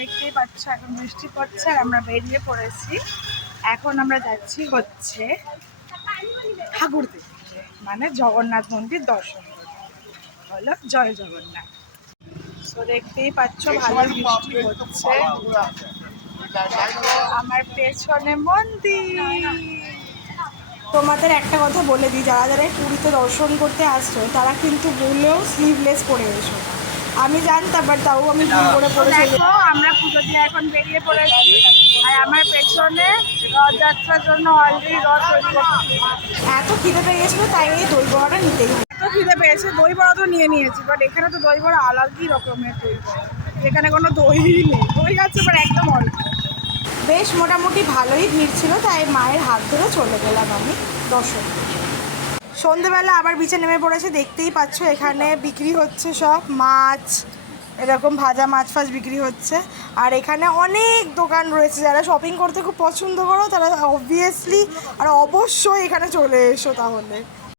দেখতেই পাচ্ছ এখন বৃষ্টি পড়ছে আর আমরা বেরিয়ে পড়েছি। এখন আমরা যাচ্ছি হচ্ছে ঠাকুর দেখতে, মানে জগন্নাথ মন্দির দর্শন করতে। বলো জয় জগন্নাথ। তো দেখতেই পাচ্ছ ভালো বৃষ্টি হচ্ছে, আমার পেছনে মন্দির। তোমাদের একটা কথা বলে দিই, যারা যারা পুরীতে দর্শন করতে আসছো তারা কিন্তু ভুলেও স্লিভলেস পরে এসো। আমি জানতাম, বাট তাও আমি ভুল করে পড়েছি। আমরা পুজো দিয়ে এখন বেরিয়ে পড়েছি আর আমার পেছনে রথযাত্রার জন্য অলরেডি রথ তৈরি করছি। এত খিদে পেয়ে গেছিলো তাই এই দই বড়াটা নিতেই হবে। এত খিদে পেয়েছে, দই বড়া তো নিয়ে নিয়েছি, বাট এখানে তো দই বড়া আলাদাই রকমের দই বড়া, যেখানে কোনো দই নেই, দই আছে বাট একদম অল্প। বেশ মোটামুটি ভালোই ভিড় ছিল, তাই মায়ের হাত ধরে চলে গেলাম আমি দর্শন। সন্ধেবেলা আবার বিচে নেমে পড়েছে, দেখতেই পাচ্ছ এখানে বিক্রি হচ্ছে সব মাছ, এরকম ভাজা মাছ ফাছ বিক্রি হচ্ছে। আর এখানে অনেক দোকান রয়েছে, যারা শপিং করতে খুব পছন্দ করো তারা অবভিয়াসলি আর অবশ্যই এখানে চলে এসো তাহলে।